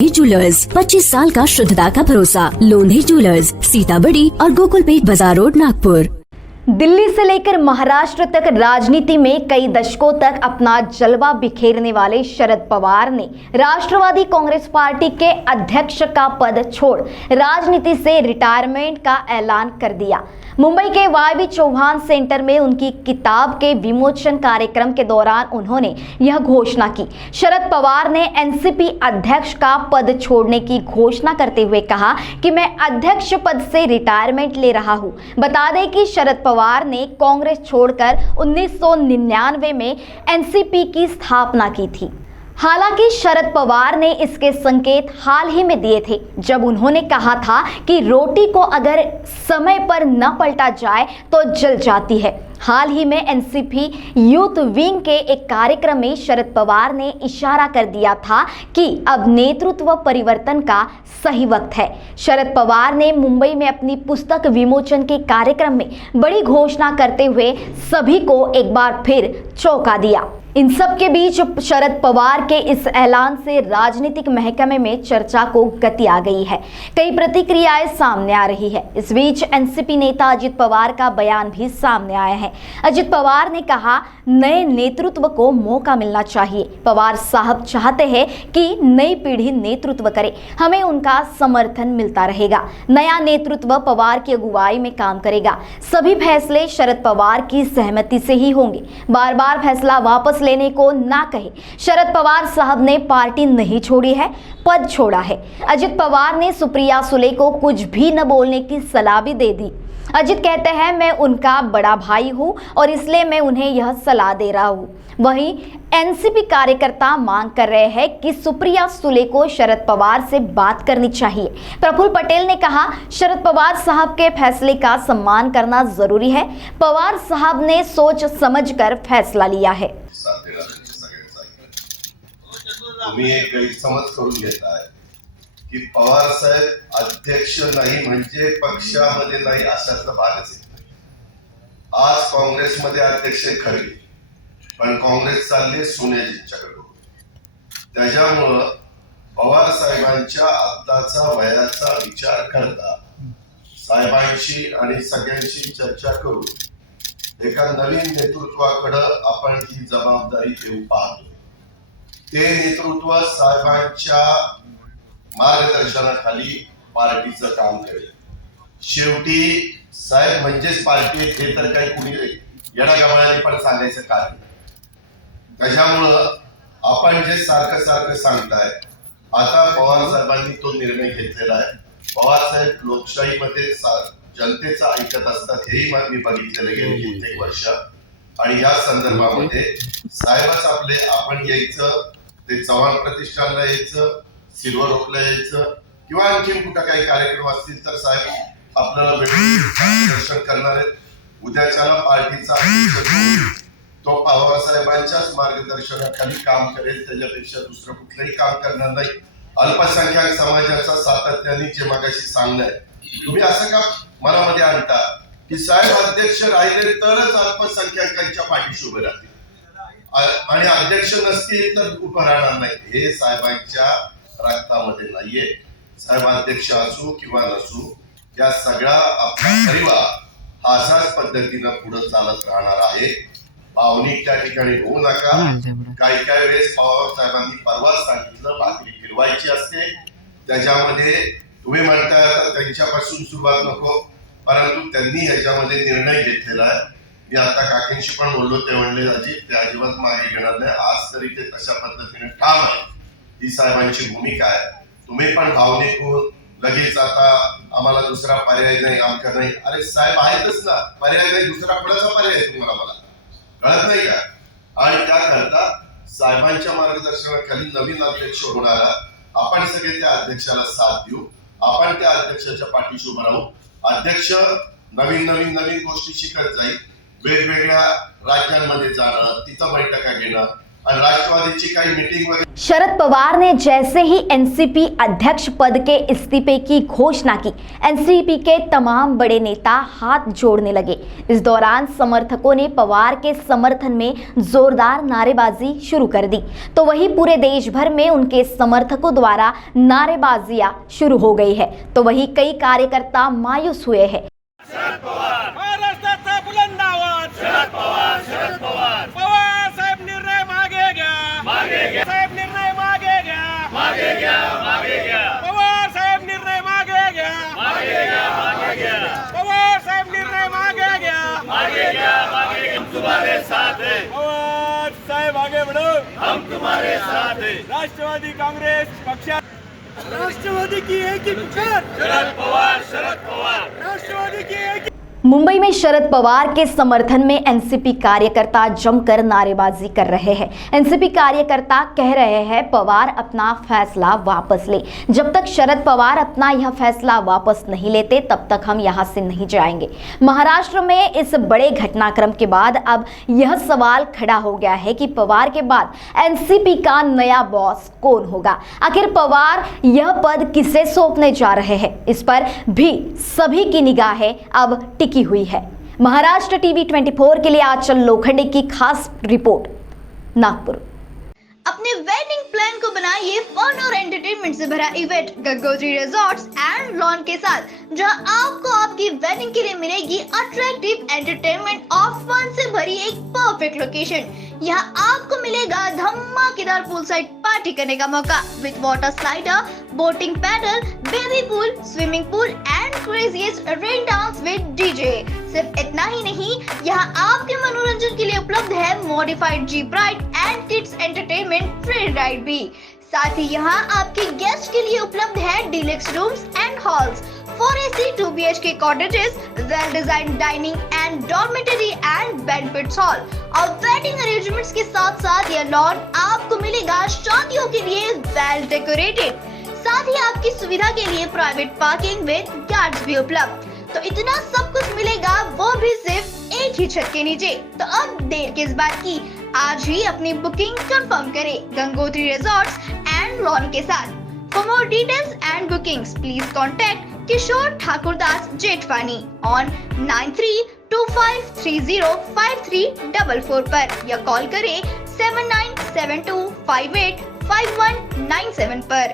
Jewellers 25 साल का शुद्धता का भरोसा। लोंढे ज्वेलर्स, सीताबड़ी और गोकुलपेट बाजार रोड, नागपुर। दिल्ली से लेकर महाराष्ट्र तक राजनीति में कई दशकों तक अपना जलवा बिखेरने वाले शरद पवार ने राष्ट्रवादी कांग्रेस पार्टी के अध्यक्ष का पद छोड़ राजनीति से रिटायरमेंट का ऐलान कर दिया। मुंबई के वाई चौहान सेंटर में उनकी किताब के विमोचन कार्यक्रम के दौरान उन्होंने यह घोषणा की। शरद पवार ने एनसीपी अध्यक्ष का पद छोड़ने की घोषणा करते हुए कहा कि मैं अध्यक्ष पद से रिटायरमेंट ले रहा हूं। बता दें कि शरद पवार ने कांग्रेस छोड़कर 1999 में एनसीपी की स्थापना की थी। हालांकि शरद पवार ने इसके संकेत हाल ही में दिए थे, जब उन्होंने कहा था कि रोटी को अगर समय पर न पलटा जाए तो जल जाती है। हाल ही में एनसीपी यूथ विंग के एक कार्यक्रम में शरद पवार ने इशारा कर दिया था कि अब नेतृत्व परिवर्तन का सही वक्त है। शरद पवार ने मुंबई में अपनी पुस्तक विमोचन के कार्यक्रम में बड़ी घोषणा करते हुए सभी को एक बार फिर चौंका दिया। इन सब के बीच शरद पवार के इस ऐलान से राजनीतिक महकमे में चर्चा को गति आ गई है। कई प्रतिक्रियाएं सामने आ रही है। इस बीच एनसीपी नेता अजित पवार का बयान भी सामने आया है। अजित पवार ने कहा, नए नेतृत्व को मौका मिलना चाहिए। पवार साहब चाहते हैं कि नई पीढ़ी नेतृत्व करे, हमें उनका समर्थन मिलता रहेगा। नया नेतृत्व पवार की अगुवाई में काम करेगा। सभी फैसले शरद पवार की सहमति से ही होंगे। बार बार फैसला वापस लेने को ना कहे। शरद पवार साहब ने पार्टी नहीं छोड़ी है, पद छोड़ा है। अजित पवार ने सुप्रिया सुले को कुछ भी न बोलने की सलाह भी दे दी। अजित कहते हैं, मैं उनका बड़ा भाई हूं और इसलिए मैं उन्हें यह सलाह दे रहा हूं। वहीं एनसीपी कार्यकर्ता मांग कर रहे हैं कि सुप्रिया सुले को शरद पवार से बात करनी चाहिए। प्रफुल्ल पटेल ने कहा, शरद पवार साहब के फैसले का सम्मान करना जरूरी है। पवार साहब ने सोच समझकर फैसला लिया है। तुम्ही एक गैरसमज करून घेताय की पवार साहेब अध्यक्ष नाही म्हणजे पक्षामध्ये नाही अशाचा भागच आहे। आज काँग्रेसमध्ये अध्यक्ष खरगे, पण काँग्रेस चालले सोनियाजींच्याकडे। त्याच्यामुळं पवार साहेबांच्या आत्ताचा वयाचा विचार करता साहेबांशी आणि सगळ्यांशी चर्चा करून एका नवीन नेतृत्वाकडे आपण ही जबाबदारी देऊ पाहतो। ते नेतृत्व साहेबांच्या मार्गदर्शनाखाली पार्टीचं काम करेल। शेवटी साहेब म्हणजेच पार्टी हे तर काही कुणी येणागमनाने पण सांगायचं कारण। त्याच्यामुळं आपण जे सारखं सारखं सांगताय, आता पवार साहेबांनी तो निर्णय घेतलेला आहे। पवार साहेब लोकशाहीमध्ये जनतेचं ऐकत असतात, हेही मी बघितलेलं गेली कित्येक वर्ष। आणि या संदर्भामध्ये साहेबच आपले आपण यायचं, ते चव्हाण प्रतिष्ठानला यायचं, सिल्वर ओकला यायचं किंवा आणखी कुठं काही कार्यक्रम असतील तर साहेब आपल्याला मार्गदर्शन करणार आहेत। उद्याच्याला पार्टीचा तो पवार साहेबांच्याच मार्गदर्शनाखाली काम करेल, त्याच्यापेक्षा दुसरं कुठलंही काम करणार नाही। अल्पसंख्याक समाजाचा सातत्याने जे मगाशी सांगणं आहे, तुम्ही असं का मनामध्ये आणता की साहेब अध्यक्ष राहिले तरच अल्पसंख्याकांच्या पाठीशी उभे राहतील आणि अध्यक्ष नसतील तर उभं राहणार नाही। हे साहेबांच्या रक्तामध्ये नाहीये। साहेब अध्यक्ष असू किंवा नसू, या सगळा आपला परिवार अशाच पद्धतीनं पुढे चालत राहणार आहे। भावनिक त्या ठिकाणी होऊ नका। काही काही वेळेस पवार साहेबांनी परवाच सांगितलं, भाकरी फिरवायची असते, त्याच्यामध्ये तुम्ही म्हणताय आता त्यांच्यापासून सुरुवात नको, परंतु त्यांनी ह्याच्यामध्ये निर्णय घेतलेला आहे। मी आता काकींशी पण बोललो, ते म्हणले अजित ते अजिबात मागे घेणार नाही। आज तरी ते तशा पद्धतीने ठाम आहे। ही साहेबांची भूमिका आहे। तुम्ही पण भावनिक होऊन लगेच आता आम्हाला दुसरा पर्याय नाही, आमका नाही। अरे साहेब आहेतच ना, पर्याय नाही, दुसरा कोणाचा पर्याय तुम्हाला मला कळत नाही का? आणि त्याकरता साहेबांच्या मार्गदर्शनाखाली नवीन अध्यक्ष होणारा आपण सगळे त्या अध्यक्षाला साथ देऊ, आपण त्या अध्यक्षाच्या पाठीशी उभं राहू। अध्यक्ष नवीन नवीन नवीन गोष्टी शिकत जाईल, वेगवेगळ्या राज्यांमध्ये जाणं, तिथं बैठका घेणं आणि राष्ट्रवादीची काही मीटिंग वगैरे शरद पवार ने जैसे ही एनसीपी अध्यक्ष पद के इस्तीफे की घोषणा की, एनसीपी के तमाम बड़े नेता हाथ जोड़ने लगे। इस दौरान समर्थकों ने पवार के समर्थन में जोरदार नारेबाजी शुरू कर दी, तो वहीं पूरे देश भर में उनके समर्थकों द्वारा नारेबाजियां शुरू हो गई है, तो वहीं कई कार्यकर्ता मायूस हुए हैं। महाराष्ट्राचा बुलंद आवाज शरद पवार, शरद पवार, पवार साहेब निर्णय मागे घ्या, साहेब निर्णय मागे घ्या, पवार साहेब निर्णय मागे घ्या, पवार साहेब निर्णय मागे घ्या, हम तुम्हारे साथ हैं, पवार साहेब आगे बढ़ो, हम तुम्हारे साथ हैं। राष्ट्रवादी कांग्रेस पक्षा राष्ट्रवादी की एक ही पुकार, शरद पवार, शरद पवार, राष्ट्रवादी की एक मुंबई में शरद पवार के समर्थन में एनसीपी कार्यकर्ता जमकर नारेबाजी कर रहे हैं। एनसीपी कार्यकर्ता कह रहे हैं पवार अपना फैसला वापस ले। जब तक शरद पवार अपना यह फैसला वापस नहीं लेते तब तक हम यहां से नहीं जाएंगे। महाराष्ट्र में इस बड़े घटनाक्रम के बाद अब यह सवाल खड़ा हो गया है कि पवार के बाद एनसीपी का नया बॉस कौन होगा। आखिर पवार यह पद किसे सौंपने जा रहे हैं, इस पर भी सभी की निगाहें अब टिकी हुई है। महाराष्ट्र टीवी 24 के लिए आंचल लोखंडे की खास रिपोर्ट, नागपुर। अपने वेडिंग प्लान को बनाइए फन और एंटरटेनमेंट से भरा event Gangotri resorts and lawn के साथ, जहां आपको आपकी वेडिंग के लिए मिलेगी अट्रैक्टिव एंटरटेनमेंट और फन से भरी एक परफेक्ट लोकेशन। यहाँ आपको मिलेगा धमाकेदार पूल साइड पार्टी करने का मौका with water slider, boating pedal, baby pool, swimming pool and craziest rain dance with DJ. सिर्फ इतना ही नहीं, यहाँ आपके मनोरंजन के लिए उपलब्ध है modified jeep ride and kids entertainment free ride भी। साथ ही यहाँ आपके गेस्ट के लिए उपलब्ध है deluxe rooms and halls, 4AC 2BHK cottages, well-designed dining and dormitory and banquet hall और वेडिंग अरेंजमेंट्स के साथ साथ यह लॉन आपको मिलेगा शादियों के लिए वेल डेकोरेटेड। साथ ही आपकी सुविधा के लिए प्राइवेट पार्किंग विद गार्ड्स भी उपलब्ध। तो इतना सब कुछ मिलेगा, वो भी सिर्फ एक ही छत के नीचे। तो अब देर किस बात की, आज ही अपनी बुकिंग कंफर्म करें गंगोत्री रिजॉर्ट्स एंड लॉन के साथ। For more details and bookings, please contact Kishore Thakurdas Jetwani on 9325305344 पर या कॉल करें 7972585197 पर।